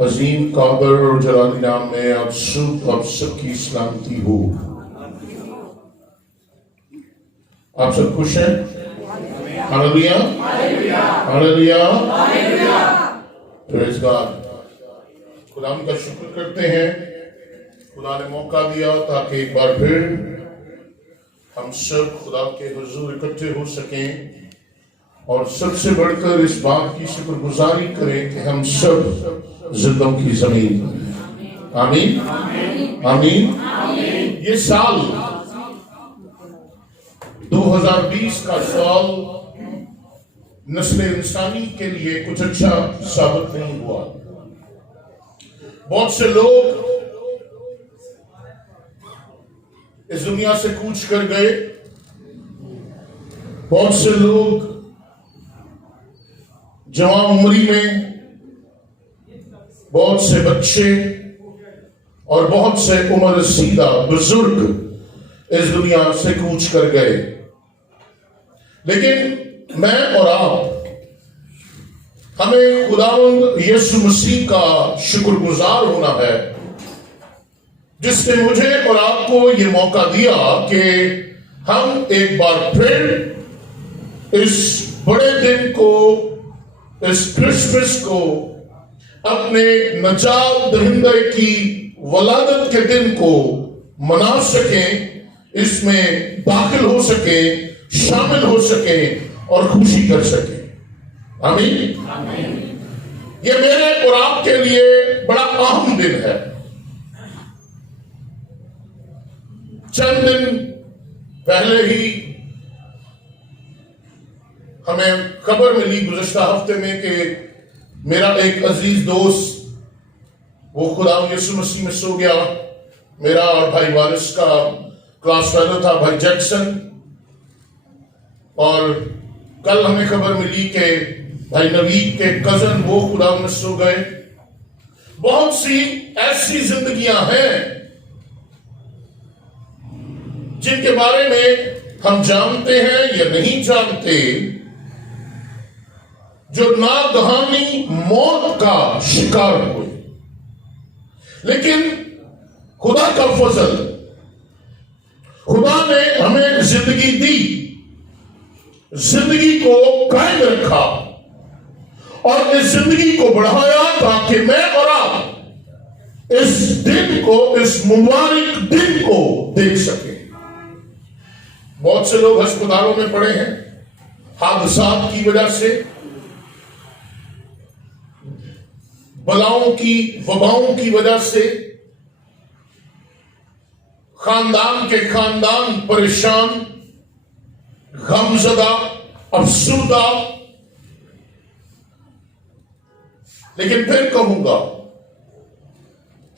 अजीम कादर और जलाली नाम में आप सबकी सलामती हो। आप सब खुश हैं? Hallelujah, hallelujah, praise God. खुदा का शुक्र करते हैं, खुदा ने मौका दिया ताकि एक बार फिर हम सब खुदा के हुजूर इकट्ठे हो सकें और सबसे बढ़कर इस बात की शुक्रगुजारी करें कि हम सब जिंदों की जमीन। आमीन, आमीन। ये साल 2020 का साल नस्ल इंसानी के लिए कुछ अच्छा साबित नहीं हुआ। बहुत से लोग इस दुनिया से कूच कर गए, बहुत से लोग जवान उम्री में, बहुत से बच्चे और बहुत से उम्र रसीदा बुजुर्ग इस दुनिया से कूच कर गए। लेकिन मैं और आप, हमें खुदावंद यीशु मसीह का शुक्रगुजार होना है जिसने मुझे और आपको ये मौका दिया कि हम एक बार फिर इस बड़े दिन को, इस क्रिसमस को, अपने नजात दहिंदे की वलादत के दिन को मना सकें, इसमें दाखिल हो सके, शामिल हो सके और खुशी कर सके। आमीन। ये मेरे और आपके लिए बड़ा अहम दिन है। चंद दिन पहले ही हमें खबर मिली गुज़श्ता हफ्ते में कि मेरा एक अजीज दोस्त वो खुदा यीशु मसीह में सो गया। मेरा और भाई वारिस का क्लास फेलो था, भाई जैक्सन। और कल हमें खबर मिली कि भाई नवीद के कजन वो खुदा में सो गए। बहुत सी ऐसी जिंदगियां हैं जिनके बारे में हम जानते हैं या नहीं जानते, जो नागहानी मौत का शिकार हुए। लेकिन खुदा का फजल, खुदा ने हमें जिंदगी दी, जिंदगी को कायम रखा और इस जिंदगी को बढ़ाया ताकि मैं और आप इस दिन को, इस मुबारक दिन को देख सके। बहुत से लोग अस्पतालों में पड़े हैं हादसात की वजह से, बलाओं की, वबाओं की वजह से। खानदान के खानदान परेशान, गमज़दा, अफसुदा। लेकिन फिर कहूंगा,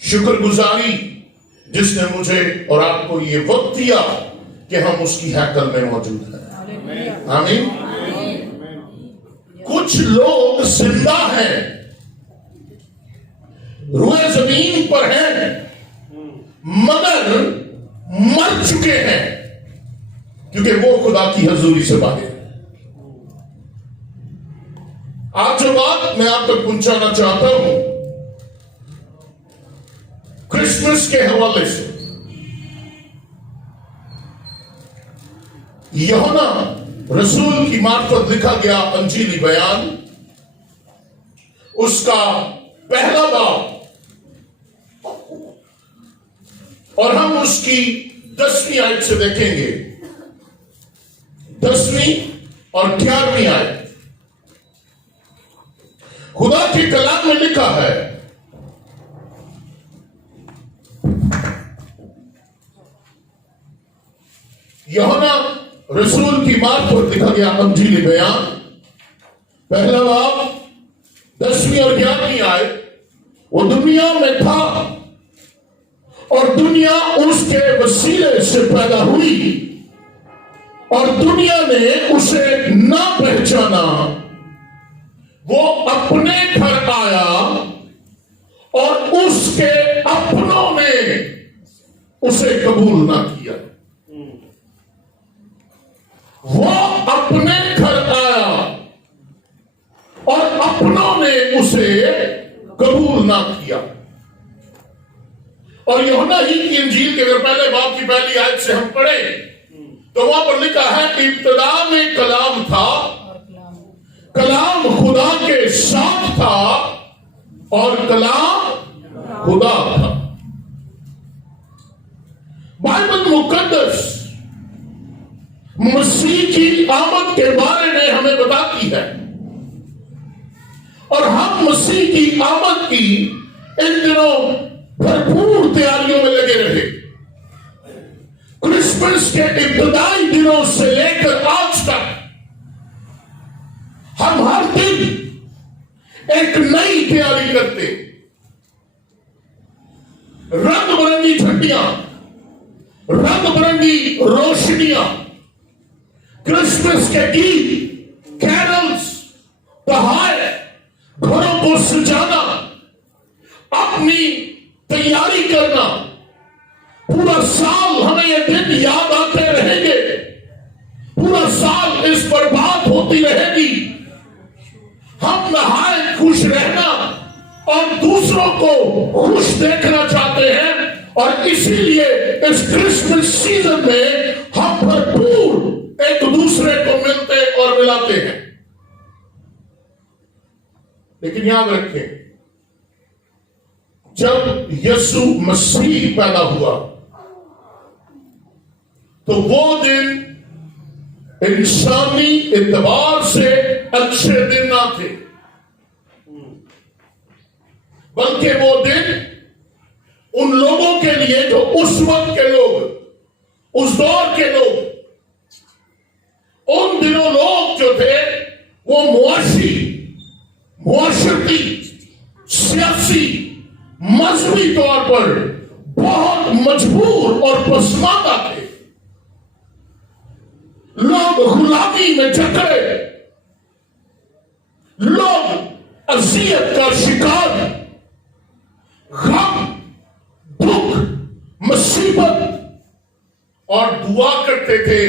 शुक्रगुजारी जिसने मुझे और आपको ये वक्त दिया कि हम उसकी हैकल में मौजूद हैं। आमीन। कुछ लोग जिंदा हैं, रुए जमीन पर हैं, मगर मर चुके हैं क्योंकि वो खुदा की हजूरी से बाहर है। आज जो बात मैं आप तक पहुंचाना चाहता हूं क्रिसमस के हवाले से, यूहन्ना रसूल की मार्फत लिखा गया अंजीली बयान, उसका पहला बाब, और हम उसकी 10वीं आयत से देखेंगे। 10वीं और 11वीं आयत। खुदा के कलाम में लिखा है, यूहन्ना रसूल की मार्फत लिखा गया अंजीली बयान, पहला बाब, 10वीं और 11वीं आयत। वो दुनिया में था और दुनिया उसके वसीले से पैदा हुई और दुनिया ने उसे ना पहचाना। वो अपने घर आया और उसके अपनों ने उसे कबूल ना किया। वो अपने घर आया और अपनों ने उसे कबूल ना किया। और यूहन्ना ही की इंजील के अगर पहले बाब की पहली आयत से हम पढ़े तो वहां पर लिखा है, इब्तिदा में कलाम था, कलाम खुदा के साथ था और कलाम खुदा था। बाइबल मुकद्दस मसीह की आमद के बारे में हमें बताती है और हम मसीह की आमद की इन दिनों भरपूर तैयारियों में लगे रहे। क्रिसमस के इब्तिदाई दिनों से लेकर आज तक हम हर दिन एक नई तैयारी करते, रंग बिरंगी झंडियां, रंग बिरंगी रोशनियां, क्रिसमस के गीत, कैरल्स, बहार, घरों को सजाना, अपनी तैयारी करना, पूरा साल हमें ये दिन याद आते रहेंगे, पूरा साल इस पर बात होती रहेगी। हम नहाए खुश रहना और दूसरों को खुश देखना चाहते हैं और इसीलिए इस क्रिसमस सीजन में हम भरपूर एक दूसरे को मिलते और मिलाते हैं। लेकिन याद रखें, जब यीशु मसीह पैदा हुआ तो वो दिन इंसानी एतबार से अच्छे दिन ना थे, बल्कि वो दिन उन लोगों के लिए जो उस वक्त के लोग, उस दौर के लोग, उन दिनों लोग जो थे वो मुआशरती, सियासी, मजहबी तौर पर बहुत मजबूर और पसमानदा थे। लोग गुलामी में जकड़े, लोग अज़ियत का शिकार, गम, दुख, मुसीबत और दुआ करते थे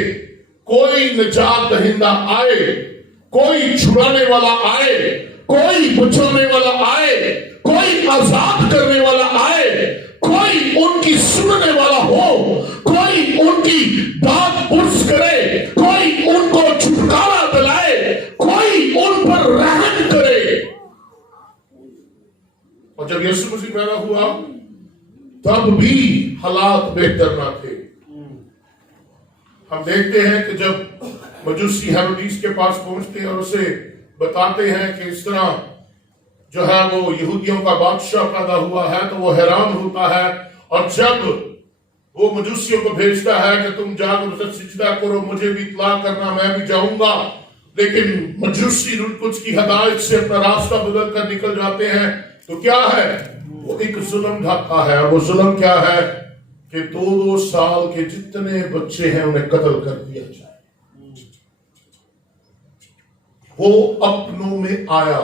कोई निजात दहिंदा आए, कोई छुड़ाने वाला आए, कोई बचाने वाला आए, कोई आजाद करने वाला आए, कोई उनकी सुनने वाला हो, कोई उनकी दाद पुरस करे, कोई उनको छुटकारा दिलाए, कोई उन पर रहम करे। और जब यीशु मसीह पैदा हुआ तब भी हालात बेहतर ना थे। हम देखते हैं कि जब मजूसी हेरोदिस के पास पहुंचते हैं और उसे बताते हैं कि इस तरह जो है वो यहूदियों का बादशाह पैदा हुआ है, तो वो हैरान होता है। और जब वो मजूसियों को भेजता है कि तुम जाकर उसे सिजदा करो, मुझे भी इत्ला करना, मैं भी जाऊंगा, लेकिन मजूसी कुछ की हदायत से अपना रास्ता बदल कर निकल जाते हैं। तो क्या है वो एक जुल्म ढाका है। और वो जुल्म क्या है कि 2-2 साल के जितने बच्चे हैं उन्हें कत्ल कर दिया जाए। वो अपनों में आया,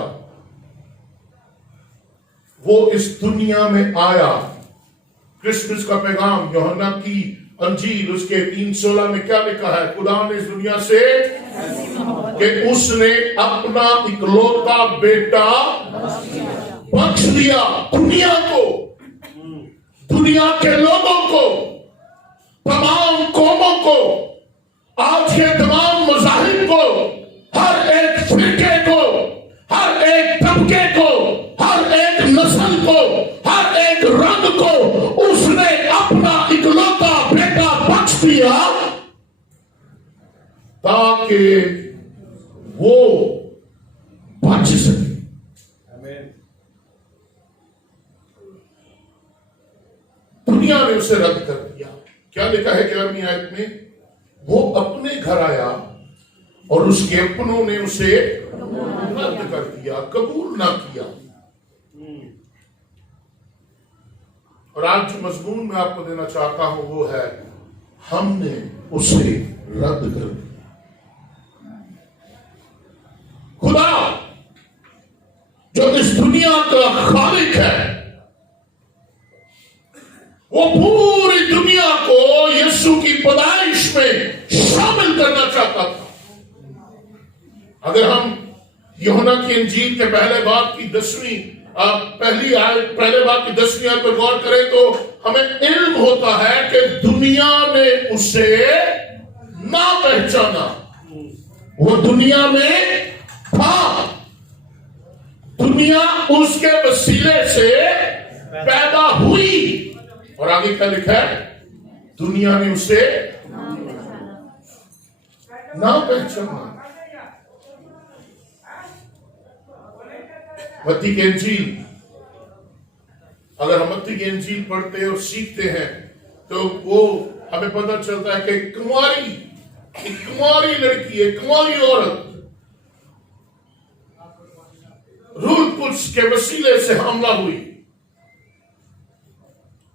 वो इस दुनिया में आया। क्रिसमस का पैगाम यूहन्ना की अंजील उसके 3:16 में क्या लिखा है? खुदा ने इस दुनिया से कि उसने अपना इकलौता बेटा बख्श दिया दुनिया को, दुनिया के लोगों को, तमाम कौमों को, आज के तमाम मज़ाहिब को, हर एक फिरके को, हर एक तबके को, हर एक नस्ल को, हर एक रंग को उसने अपना इकलौता बेटा बख्श दिया ताकि वो बच सके। दुनिया ने उसे रद्द कर दिया। क्या लिखा है 11वीं आयत में? वो अपने घर आया और उसके अपनों ने उसे रद्द कर दिया, कबूल ना किया। और आज जो मजमून मैं आपको देना चाहता हूं वो है, हमने उसे रद्द कर दिया। खुदा जो इस दुनिया का खालिक है, वो पूरी दुनिया को यीशु की पैदाइश में शामिल करना चाहता था। अगर हम यूहन्ना की इंजील के पहले बाब की 10वीं आप पहले बात की 10वीं आयत पर गौर करें तो हमें इल्म होता है कि दुनिया ने उसे ना पहचाना। वो दुनिया में था, दुनिया उसके वसीले से पैदा हुई, और आगे क्या लिखा है? दुनिया ने उसे ना पहचाना। मत्ती की इंजील, अगर हम मत्ती की इंजील पढ़ते और सीखते हैं तो वो हमें पता चलता है कि एक कुंवारी लड़की, एक कुंवारी औरत रूह कुद्स के वसीले से हमला हुई।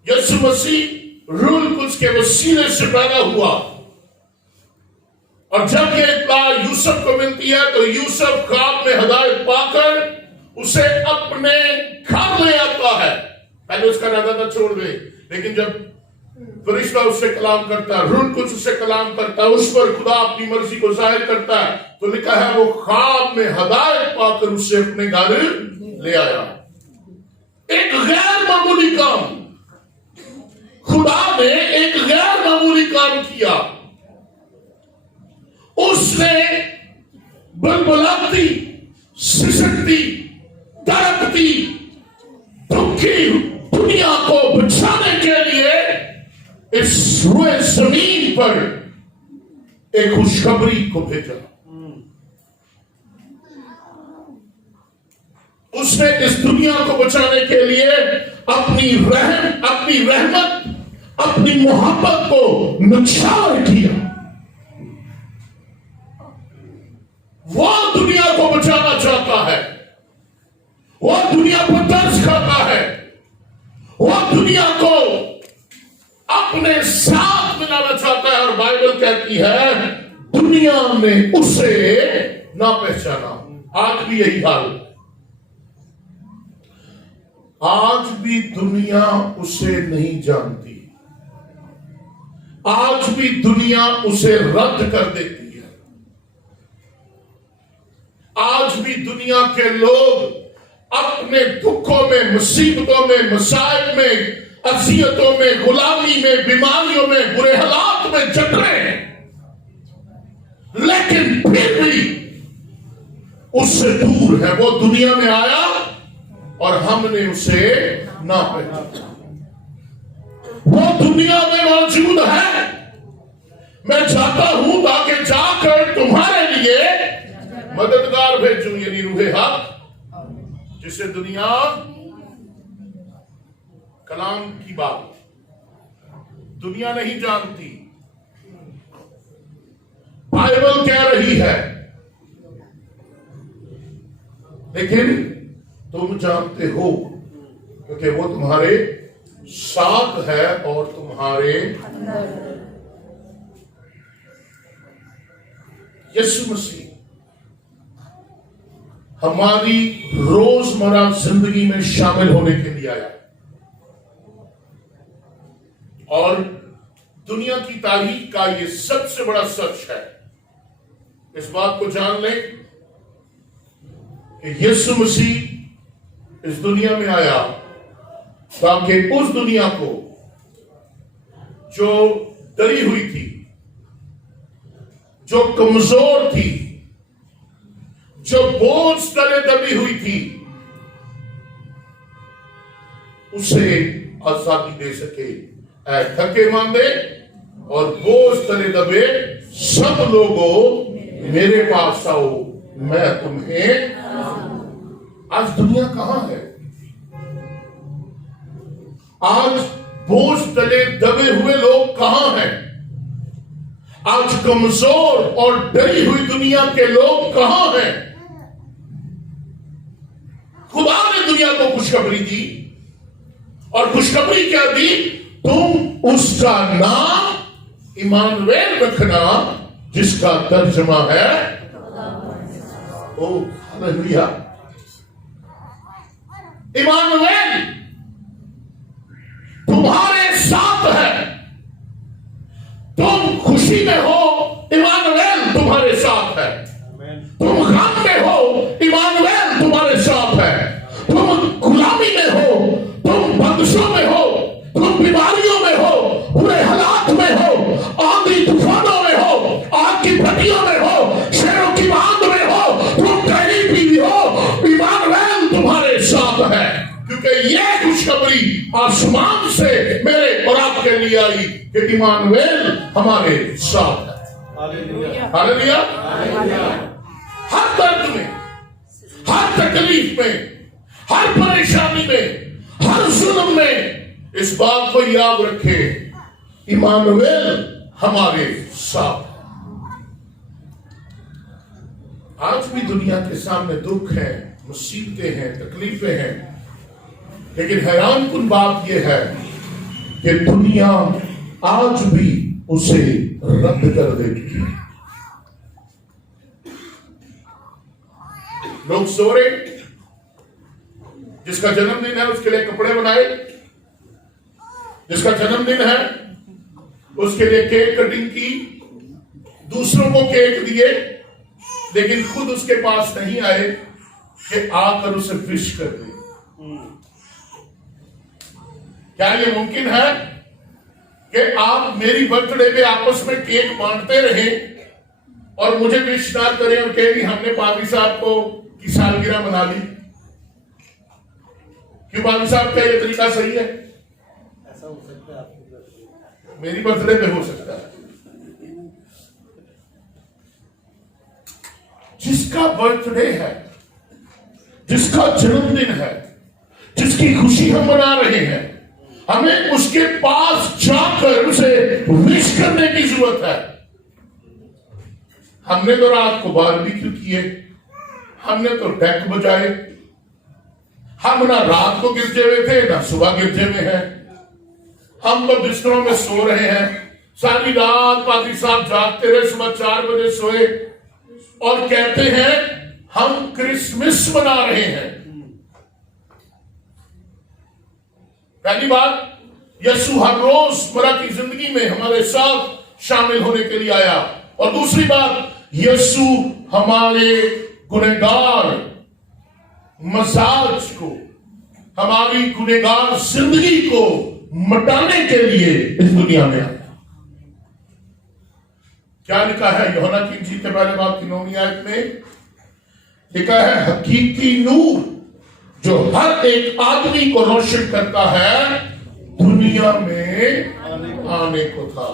यीशु मसीह रूह कुद्स के वसीले से पैदा हुआ, और जब ये इत्तला यूसुफ को मिलती है तो यूसुफ ख्वाब में हिदायत पाकर उसे अपने घर ले आता है। पहले उसका दादा छोड़ दे, लेकिन जब फरिश्ता उससे कलाम करता है, रूह कुद्स उससे कलाम करता है, उस पर खुदा अपनी मर्जी को जाहिर करता है, तो लिखा है वो ख्वाब में हिदायत पाकर उसे अपने घर ले आया। एक गैर मामूली काम, खुदा ने एक गैर मामूली काम किया। उसने बलबलाती, सिसकती, तड़पती, दुखी दुनिया को बचाने के लिए इस रुए जमीन पर एक खुशखबरी को भेजा। उसने इस दुनिया को बचाने के लिए अपनी रहमत, अपनी मोहब्बत को निछावर किया। वो दुनिया को बचाना चाहता है, वो दुनिया पर तरस खाता है, वो दुनिया को अपने साथ मिलाना चाहता है। और बाइबल कहती है दुनिया ने उसे ना पहचाना। आज भी यही हाल, आज भी दुनिया उसे नहीं जानती, आज भी दुनिया उसे रद्द कर देती है। आज भी दुनिया के लोग अपने दुखों में, मुसीबतों में, मसाइब में, अज़ियतों में, गुलामी में, बीमारियों में, बुरे हालात में जकड़े हैं, लेकिन फिर भी उससे दूर है। वो दुनिया में आया और हमने उसे ना पहचाना। वो दुनिया में मौजूद है। मैं चाहता हूं ताकि जाकर तुम्हारे लिए मददगार भेजूं, यानी रूहे हक, जिसे दुनिया कलाम की बात दुनिया नहीं जानती। बाइबल कह रही है, लेकिन तुम जानते हो, क्योंकि वो तुम्हारे साथ है और तुम्हारे यीशु मसीह हमारी रोजमर्रा जिंदगी में शामिल होने के लिए आया। और दुनिया की तारीख का ये सबसे बड़ा सच है। इस बात को जान लें कि यीशु मसीह इस दुनिया में आया ताकि उस दुनिया को जो डरी हुई थी, जो कमजोर थी, जो बोझ तले दबी हुई थी, उसे आजादी दे सके। ऐ थके मांदे और बोझ तले दबे सब लोगों मेरे पास आओ, मैं तुम्हें। आज दुनिया कहां है? आज बोझ तले दबे हुए लोग कहां हैं? आज कमजोर और डरी हुई दुनिया के लोग कहां हैं? खुदा ने दुनिया को खुशखबरी दी, और खुशखबरी क्या दी? तुम उसका नाम इमानुएल रखना, जिसका तर्जुमा है ओ हालेलुया, इमानुएल तुम्हारे साथ है। तुम खुशी में हो, इमानुएल तुम्हारे साथ है। तुम गम में हो, इमानुएल तुम्हारे साथ है। तुम साथ है, क्योंकि यह खुशखबरी आसमान से मेरे और आपके लिए आई कि इमानुएल हमारे साथ है। हालेलुया। हर दर्द में, हर तकलीफ में, हर परेशानी में, हर जुल्म में इस बात को याद रखे, इमानुएल हमारे साथ है। आज भी दुनिया के सामने दुख है, मुसीबतें हैं, तकलीफें हैं, लेकिन हैरानकुन बात यह है कि दुनिया आज भी उसे रद्द कर देती है। लोग सो रहे, जिसका जन्मदिन है उसके लिए कपड़े बनाए, जिसका जन्मदिन है उसके लिए केक कटिंग की, दूसरों को केक दिए, लेकिन खुद उसके पास नहीं आए कि आकर उसे विश कर दे। क्या यह मुमकिन है कि आप मेरी बर्थडे पे आपस में केक बांटते रहे और मुझे विश ना करें और कहें हमने पादी साहब को की सालगिरह मना ली? क्यों पादी साहब, क्या यह तरीका सही है? ऐसा हो सकता है आपकी मेरी बर्थडे पे हो सकता है। जिसका बर्थडे है, जिसका जन्मदिन है, जिसकी खुशी हम मना रहे हैं, हमें उसके पास जाकर उसे विश करने की जरूरत है। हमने तो रात को बारबेक्यू किए, हमने तो डेक बजाए, हम ना रात को गिरजे में थे ना सुबह गिरजे में हैं, हम तो बिस्तरों में सो रहे हैं। सारी रात पादी साहब जागते रहे, सुबह 4 बजे सोए और कहते हैं हम क्रिसमस मना रहे हैं। पहली बात, यीशु हर रोज मरा की जिंदगी में हमारे साथ शामिल होने के लिए आया, और दूसरी बात, यीशु हमारे गुनहगार मजाज को, हमारी गुनहगार जिंदगी को मिटाने के लिए इस दुनिया में आया। क्या लिखा है यूहन्ना की इंजील के पहले बाब की 9वीं आयत में? लिखा है हकीकी नूर जो हर एक आदमी को रोशन करता है, दुनिया में आने को था।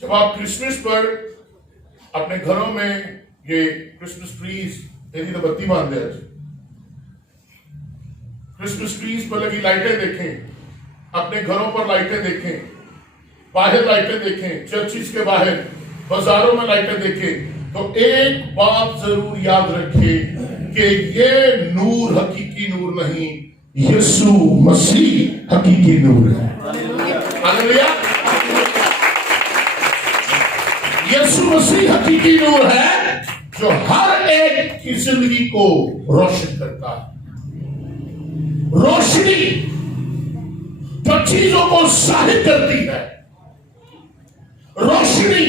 जब आप क्रिसमस पर अपने घरों में ये क्रिसमस ट्रीज यदि तो बत्ती बांध दे, क्रिसमस ट्रीज पर लगी लाइटें देखें, अपने घरों पर लाइटें देखें, बाहर लाइटें देखें, चर्चिस के बाहर, बाजारों में लाइटें देखें, तो एक बात जरूर याद रखें कि ये नूर हकीकी नूर नहीं, यीशु मसीह हकीकी नूर है। हालेलुया। यीशु मसीह हकीकी नूर है जो हर एक की जिंदगी को रोशन करता है। रोशनी जो चीजों को जाहिर करती है, रोशनी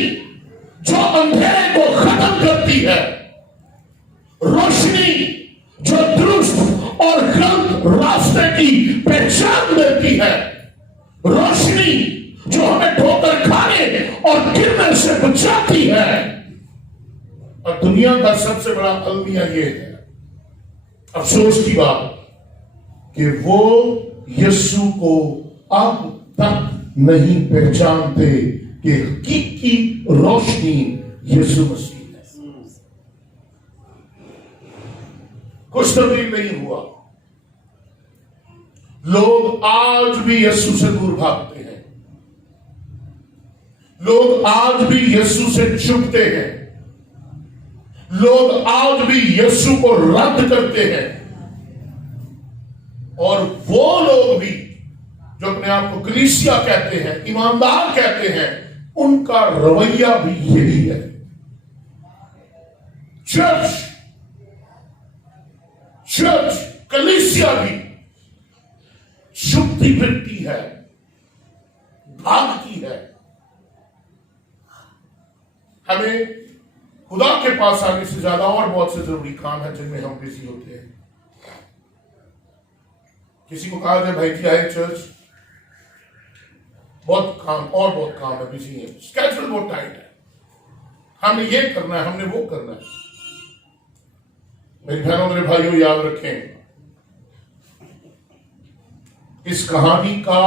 जो अंधेरे को खत्म करती है, रोशनी जो दुरुस्त और गलत रास्ते की पहचान देती है, रोशनी जो हमें ठोकर खाने और गिरने से बचाती है। और दुनिया का सबसे बड़ा अलमिया ये है, अफसोस की बात, कि वो यीशु को अब तक नहीं पहचानते कि हकीकी रोशनी यीशु मसीह है। कुछ तब्दील नहीं हुआ। लोग आज भी यीशु से दूर भागते हैं, लोग आज भी यीशु से चुपते हैं, लोग आज भी यीशु को रद्द करते हैं, और वो लोग भी जो अपने आप को कलीसिया कहते हैं, ईमानदार कहते हैं, उनका रवैया भी यही है। चर्च कलीसिया भी छुपती फिरती है, भागती है। हमें खुदा के पास आने से ज्यादा और बहुत से जरूरी काम है जिनमें हम बिजी होते हैं। किसी को कहा जाए भाई जी आए चर्च, बहुत काम और बहुत काम है, बिजी है, स्केड्यूल बहुत टाइट है, हमने ये करना है, हमने वो करना है। मेरी बहनों मेरे भाइयों, याद रखें, इस कहानी का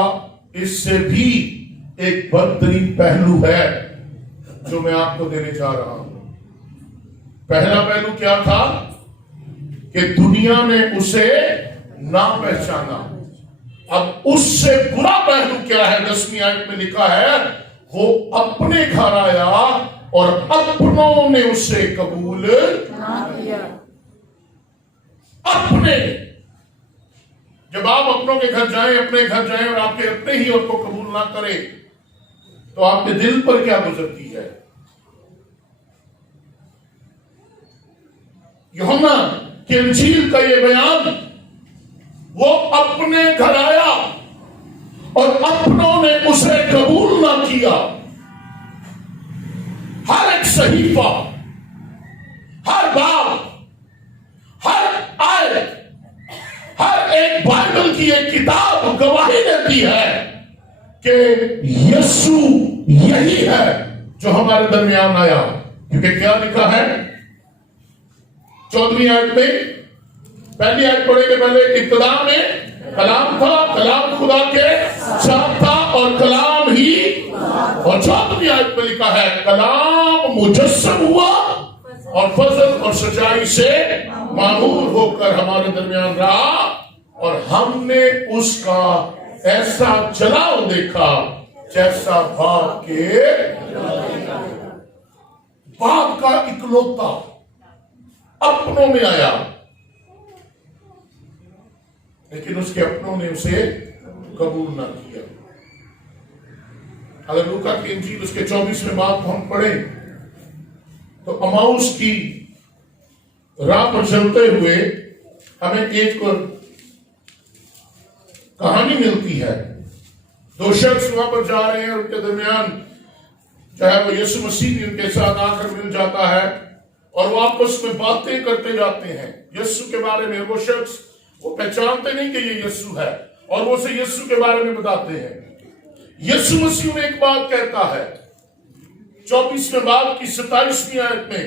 इससे भी एक बदतरीन पहलू है जो मैं आपको देने जा रहा हूं। पहला पहलू क्या था कि दुनिया ने उसे ना पहचाना। अब उससे बुरा पहलू क्या है? 10वीं आयत में लिखा है, वो अपने घर आया और अपनों ने उसे कबूल ना किया। अपने, जब आप अपनों के घर जाएं, अपने घर जाएं और आपके अपने ही उसको कबूल ना करें, तो आपके दिल पर क्या गुजरती है? यूहन्ना की इंजील का ये बयान, वो अपने घर आया और अपनों ने उसे कबूल ना किया। हर एक सहीफा, हर बात, हर आयत, हर एक बाइबल की एक किताब गवाही देती है कि यीशु यही है जो हमारे दरमियान आया। क्योंकि क्या लिखा है 14वीं आयत में? पहली आयत पढ़ेंगे पहले। इब्तिदा में कलाम था, कलाम खुदा के साथ था और कलाम ही, और 14वीं आयत में लिखा है, कलाम मुजस्सम हुआ और फजल और सच्चाई से मामूर होकर हमारे दरमियान रहा और हमने उसका ऐसा जलाल देखा जैसा बाप का इकलौता अपनों में आया, लेकिन उसके अपनों ने उसे कबूल ना किया। अगर लूका की इंजील उसके 24वें बाब को हम पढ़ें तो अमाउस की राह पर चलते हुए हमें एक कहानी मिलती है। दो शख्स वहां पर जा रहे हैं, उनके दरमियान चाहे वो यीशु मसीह भी उनके साथ आकर मिल जाता है और वो आपस में बातें करते जाते हैं यीशु के बारे में। वो शख्स, वो पहचानते नहीं कि ये यीशु है और वो उसे यीशु के बारे में बताते हैं। यीशु मसीह में एक बात कहता है 24वें बाब की 27वीं आयत में,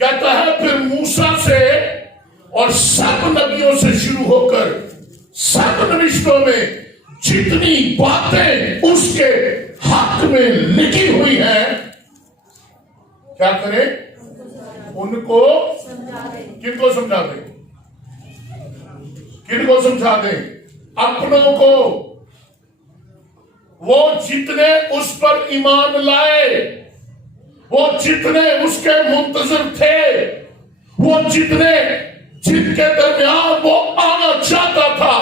कहता है, फिर मूसा से और सब नबियों से शुरू होकर सब नबियों में जितनी बातें उसके हक में लिखी हुई है, क्या करें? उनको किनको समझा दें? किनको समझा दें? अपनों को। वो जितने उस पर ईमान लाए, वो जितने उसके मुंतजर थे, वो जितने जिनके दरमियान वो आना चाहता था,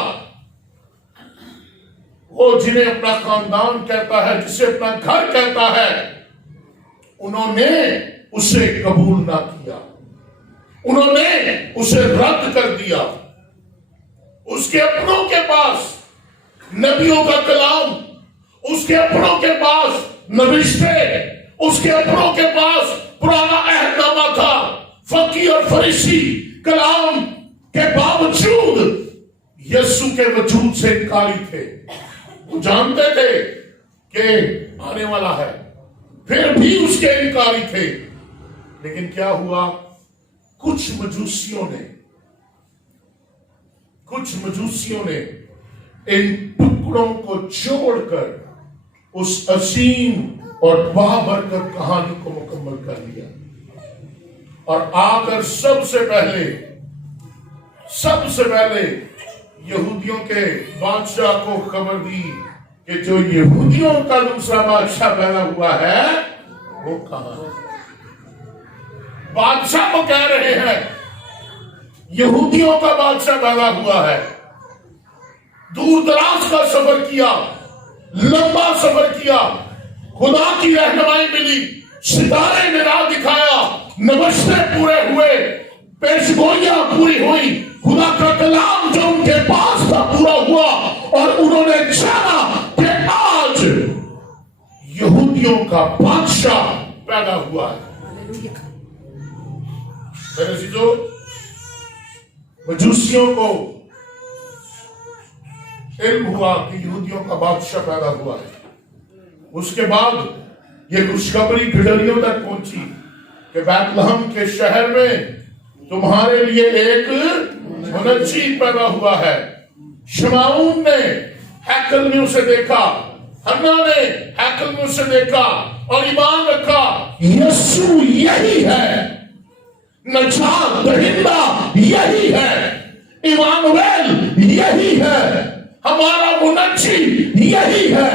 वो जिन्हें अपना खानदान कहता है, जिसे अपना घर कहता है, उन्होंने उसे कबूल ना किया, उन्होंने उसे रद्द कर दिया। उसके अपनों के पास नबियों का कलाम, उसके अपनों के पास नविश्ते, उसके अपनों के पास पुराना अहदनामा था। फकीह और फरीसी कलाम के बावजूद यीशु के वजूद से इनकारी थे। वो जानते थे कि आने वाला है, फिर भी उसके इनकारी थे। लेकिन क्या हुआ? कुछ मजूसियों ने इन टुकड़ों को जोड़कर उस असीम और बाबरकत कहानी को मुकम्मल कर लिया और आकर सबसे पहले यहूदियों के बादशाह को खबर दी कि जो यहूदियों का दूसरा बादशाह पैदा हुआ है वो कहां है। बादशाह को कह रहे हैं यहूदियों का बादशाह पैदा हुआ है। दूर दराज का सफर किया, लंबा सफर किया, खुदा की रहनुमाई मिली, सितारे ने राह दिखाया, नवस्ते पूरे हुए, पेशगोइयां पूरी हुई, खुदा का कलाम जो उनके पास था पूरा हुआ और उन्होंने जाना कि आज यहूदियों का बादशाह पैदा हुआ है। मेरे चीजों, मजूसियों को इल्म हुआ कि यहूदियों का बादशाह पैदा हुआ है। उसके बाद ये खुशखबरी भिड़रियों तक पहुंची कि बैतलहम के शहर में तुम्हारे लिए एक मुनज्जी पैदा हुआ है। शमाऊन ने हैकल में उसे देखा, हन्ना ने हैकल में उसे देखा और ईमान रखा, यीशु यही है, नजात दहिंदा यही है, इमानुएल यही है, हमारा मुनज्जी यही है।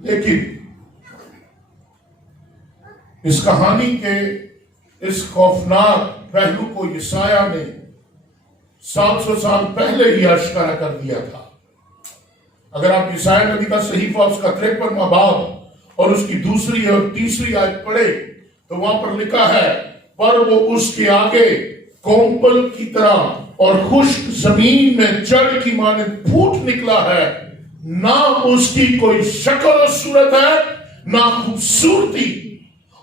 लेकिन इस कहानी के इस खौफनाक पहलू को यशायाह ने 700 साल पहले ही आश्कारा कर दिया था। अगर आप यशायाह नबी का सहीफा उसका 53वां बाब और उसकी दूसरी और तीसरी आयत पढ़े तो वहां पर लिखा है, पर वो उसके आगे कोम्पल की तरह और खुश्क जमीन में जड़ की मानिंद फूट निकला है। ना उसकी कोई शक्ल और सूरत है, ना खूबसूरती,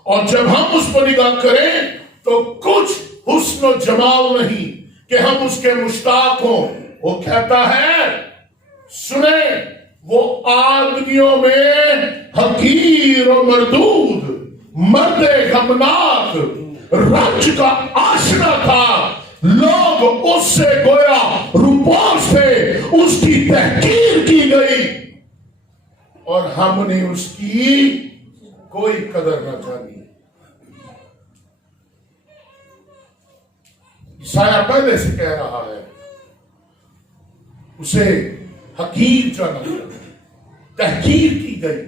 और जब हम उस पर निगाह करें तो कुछ हुस्न और जमाल नहीं कि हम उसके मुश्ताक हों। वो कहता है, सुने, वो आदमियों में हकीर और मरदूद, मर्दे गमनाक, रंज का आशना था। लोग उससे गोया रुपोश थे, उसकी तहकीर की गई और हमने उसकी कोई कदर न जानी। ईसाया पहले से कह रहा है, उसे हकीर जाना गया, तहकीर की गई,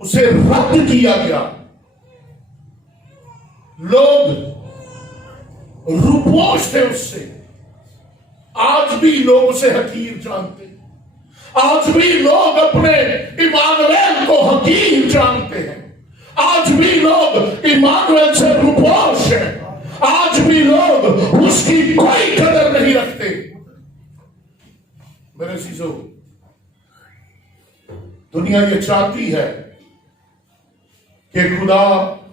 उसे रद्द किया गया। लोग रुपोश थे उससे। आज भी लोग उसे हकीर जानते, आज भी लोग अपने इमानुएल को हकीर जानते हैं, आज भी लोग इमानुएल से रुपोश हैं, आज भी लोग उसकी कोई कदर नहीं रखते। मेरे अजीजों, दुनिया ये चाहती है कि खुदा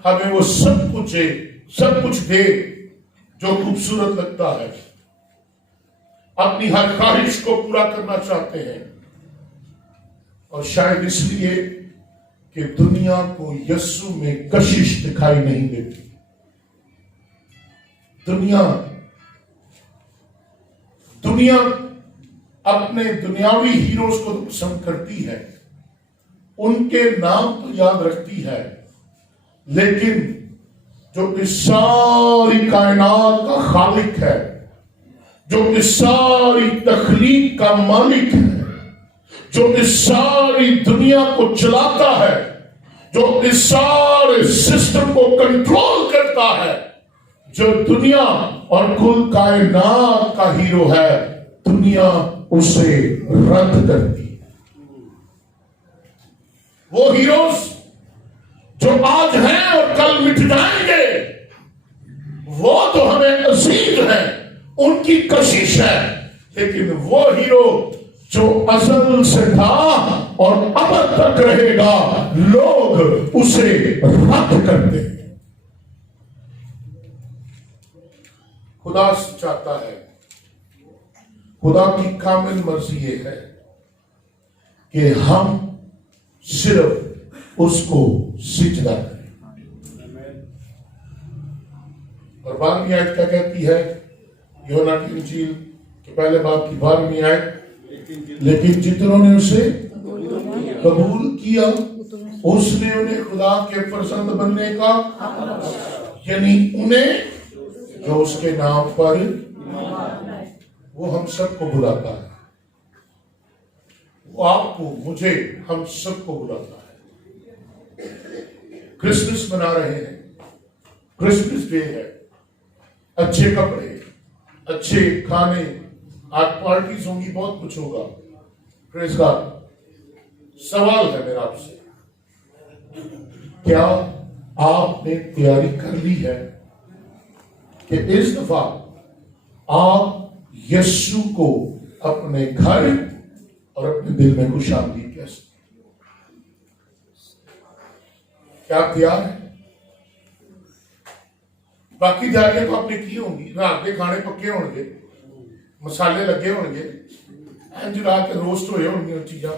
हमें वो सब कुछ दे जो खूबसूरत लगता है। अपनी हर ख्वाहिश को पूरा करना चाहते हैं, और शायद इसलिए कि दुनिया को यीशु में कशिश दिखाई नहीं देती। दुनिया अपने दुनियावी हीरोज को तो पसंद करती है, उनके नाम तो याद रखती है, लेकिन जो इस सारी कायनात का खालिक है, जो इस सारी तखलीक का मालिक है, जो इस सारी दुनिया को चलाता है, जो इस सारे सिस्टम को कंट्रोल करता है, जो दुनिया और कुल कायनात का हीरो है, दुनिया उसे रद्द करती है। वो हीरोज जो आज हैं और कल मिट जाएंगे, वो तो हमें अजीज है, उनकी कशिश है, लेकिन वो हीरो जो अज़ल से था और अब तक रहेगा, लोग उसे रद्द करते हैं। खुदा चाहता है, खुदा की कामिल मर्जी ये है कि हम सिर्फ उसको सिजदा करें। और 12वीं आयत क्या कहती है? यूहन्ना की इंजील के पहले बाब की 12वीं आयत, लेकिन जितनों ने उसे कबूल किया उसने उन्हें खुदा के फर्जंद बनने का, यानी उन्हें जो उसके नाम पर, वो हम सबको बुलाता है, वो आपको, मुझे, हम सबको बुलाता है। क्रिसमस मना रहे हैं, क्रिसमस डे है, अच्छे कपड़े, अच्छे खाने, आज पार्टीज होंगी, बहुत कुछ होगा। Praise God. सवाल है मेरा आपसे, क्या आपने तैयारी कर ली है कि इस दफा आप यीशु को अपने घर और अपने दिल में खुशामदीद कह सकते? क्या आप तैयार हैं? बाकी तैयारियां तो आपने की होंगी, रात के खाने पक्के होंगे, मसाले लगे होंगे, इंज रात के रोस्ट होए होंगे, चीजा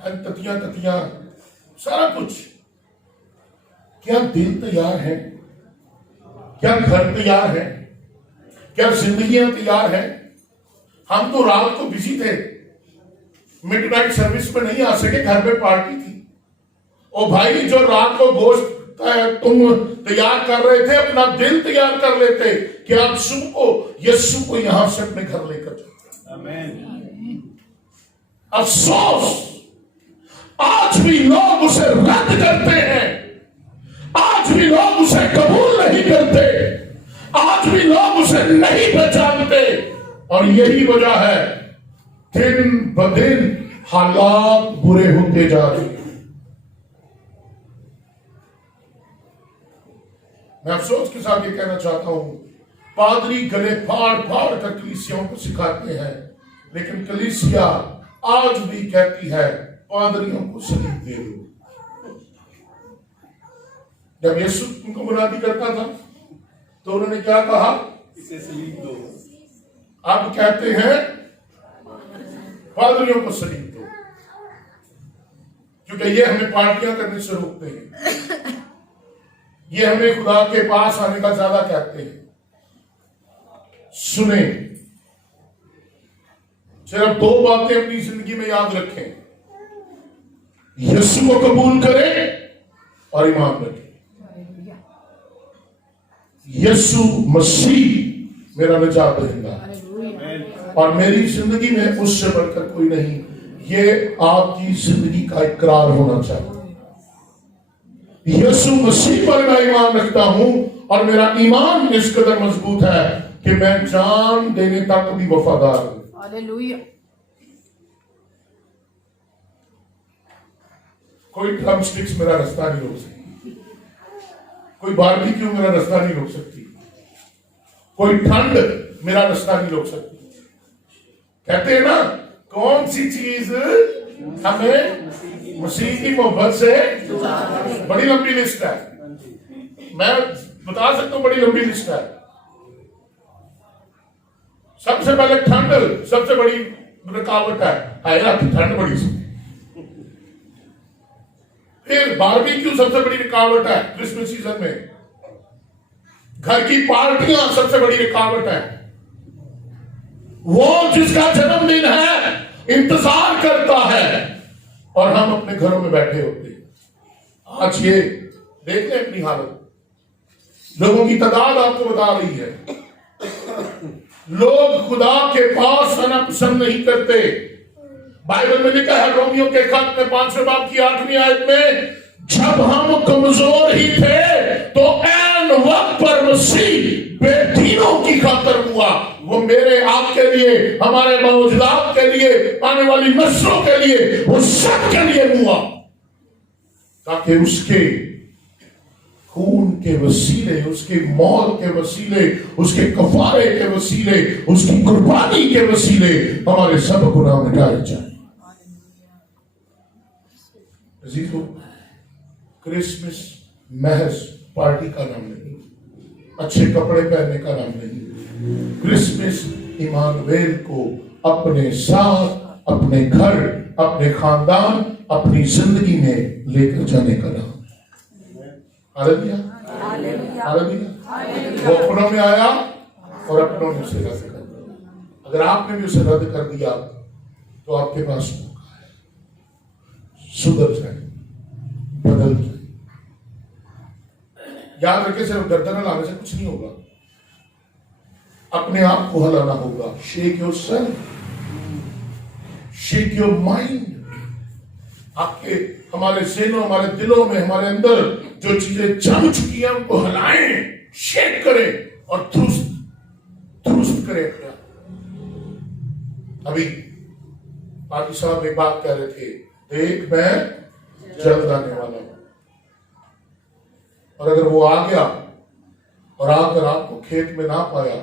ततियां सारा कुछ। क्या दिल तैयार है क्या घर तैयार है? क्या जिंदगियां तैयार है? हम तो रात को बिजी थे, मिडनाइट सर्विस में नहीं आ सके, घर में पार्टी थी। ओ भाई, जो रात को गोश्त तुम तैयार कर रहे थे, अपना दिल तैयार कर लेते कि आप सुबह को यीशु को यहां से अपने घर लेकर जाओ। आमीन। अफसोस, आज भी लोग उसे रद्द करते हैं, आज भी लोग उसे कबूल नहीं करते, आज भी लोग उसे नहीं पहचानते। और यही वजह है, दिन ब दिन हालात बुरे होते जा रहे हैं। मैं अफसोस के साथ ये कहना चाहता हूं, पादरी गले फाड़ फाड़ कर कलीसियाओं को सिखाते हैं, लेकिन कलीसिया आज भी कहती है पादरियों को सलीब दे दो। जब यीशु उनको मुनादी करता था तो उन्होंने क्या कहा? इसे सलीब दो। अब कहते हैं पादरियों को सलीब दो, क्योंकि ये हमें पार्टियां करने से रोकते हैं, ये हमें खुदा के पास आने का ज्यादा कहते हैं। सुने, सिर्फ दो बातें अपनी जिंदगी में याद रखें, यीशु को कबूल करें और ईमान रखें। यीशु मसीह मेरा निजात दहिंदा है और मेरी जिंदगी में उससे बढ़कर कोई नहीं। ये आपकी जिंदगी का इकरार होना चाहिए। यीशु मसीह पर मैं ईमान रखता हूं और मेरा ईमान इस कदर मजबूत है कि मैं जान देने तक भी वफादार हूं। हालेलुया। कोई ड्रम स्टिक्स मेरा रास्ता नहीं रोक सकती, कोई बारबेक्यू मेरा रास्ता नहीं रोक सकती, कोई ठंड मेरा रास्ता नहीं रोक सकती। कहते हैं ना, कौन सी चीज हमें मसीह की मोहब्बत से, बड़ी लंबी लिस्ट है, मैं बता सकता हूं, बड़ी लंबी लिस्ट है। सबसे पहले ठंड सबसे बड़ी रुकावट है ना, ठंड बड़ी सी। फिर बारबेक्यू सबसे बड़ी रुकावट है क्रिसमस सीजन में। घर की पार्टियां सबसे बड़ी रुकावट है। वो जिसका जन्मदिन है इंतजार करता है और हम अपने घरों में बैठे होते हैं। आज ये देख लें अपनी हालत, लोगों की तादाद आपको बता रही है। लोग खुदा के पास आना पसंद नहीं करते। बाइबल में लिखा है रोमियो के खत में 5वें बाब की 8वीं आयत में, जब हम कमजोर ही थे तो ऐन वक्त पर मसीह बेदीनों की खातिर हुआ। वो मेरे आपके लिए, हमारे मौजूदात के लिए, आने वाली नस्लों के लिए, वो सब के लिए हुआ, ताकि उसके खून के वसीले, उसके मौत के वसीले, उसके कफारे के वसीले, उसकी कुर्बानी के वसीले हमारे सब गुनाह मिटाए जाए। क्रिसमस महज पार्टी का नाम नहीं, अच्छे कपड़े पहनने का नाम नहीं। क्रिसमस इमानुएल को अपने साथ, अपने घर, अपने खानदान, अपनी जिंदगी में लेकर जाने का नाम। Hallelujah, hallelujah. वो अपनों में आया और अपनों ने उसे रद्द कर दिया। अगर आपने भी उसे रद्द कर दिया तो आपके पास मौका है, सुधर जाए, बदल जाए। याद रखे, सिर्फ गर्दन हिलाने से कुछ नहीं होगा, अपने आप को हिलाना होगा। Shake your self, shake your mind. आपके, हमारे ज़हनों, हमारे दिलों में, हमारे अंदर जो चीजें जम चुकी हैं उनको हिलाएं, शेक करें और दुरुस्त करें अपने आप। अभी पादी साहब एक बात कह रहे थे, देख मैं जल्द आने वाला हूं। और अगर वो आ गया और आकर आपको खेत में ना पाया,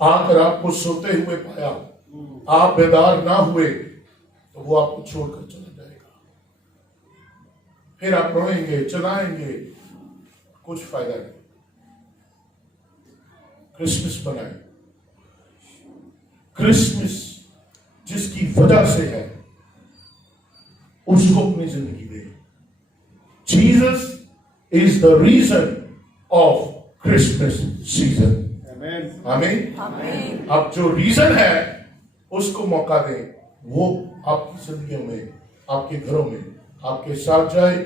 आकर आपको सोते हुए पाया, आप बेदार ना हुए, तो वो आपको छोड़कर चला जाएगा। फिर आप रोएंगे, चलाएंगे, कुछ फायदा नहीं। क्रिसमस बनाए, क्रिसमस जिसकी वजह से है उसको अपनी जिंदगी दे। Jesus is the reason of Christmas season. Amen. आमीन। अब जो रीजन है उसको मौका दें, वो आपकी जिंदगियों में, आपके घरों में, आपके साथ जाए,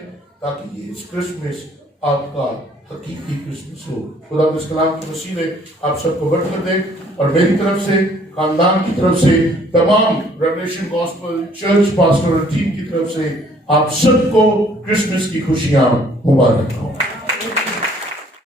ताकि ये इस क्रिसमस आपका हकीकी क्रिसमस हो। खुदा इस कलाम की वसीले आप सबको बरकत दे, और मेरी तरफ से, खानदान की तरफ से, तमाम रेवलेशन गॉस्पेल चर्च पास्टर और टीम की तरफ से आप सबको क्रिसमस की खुशियां मुबारक हो।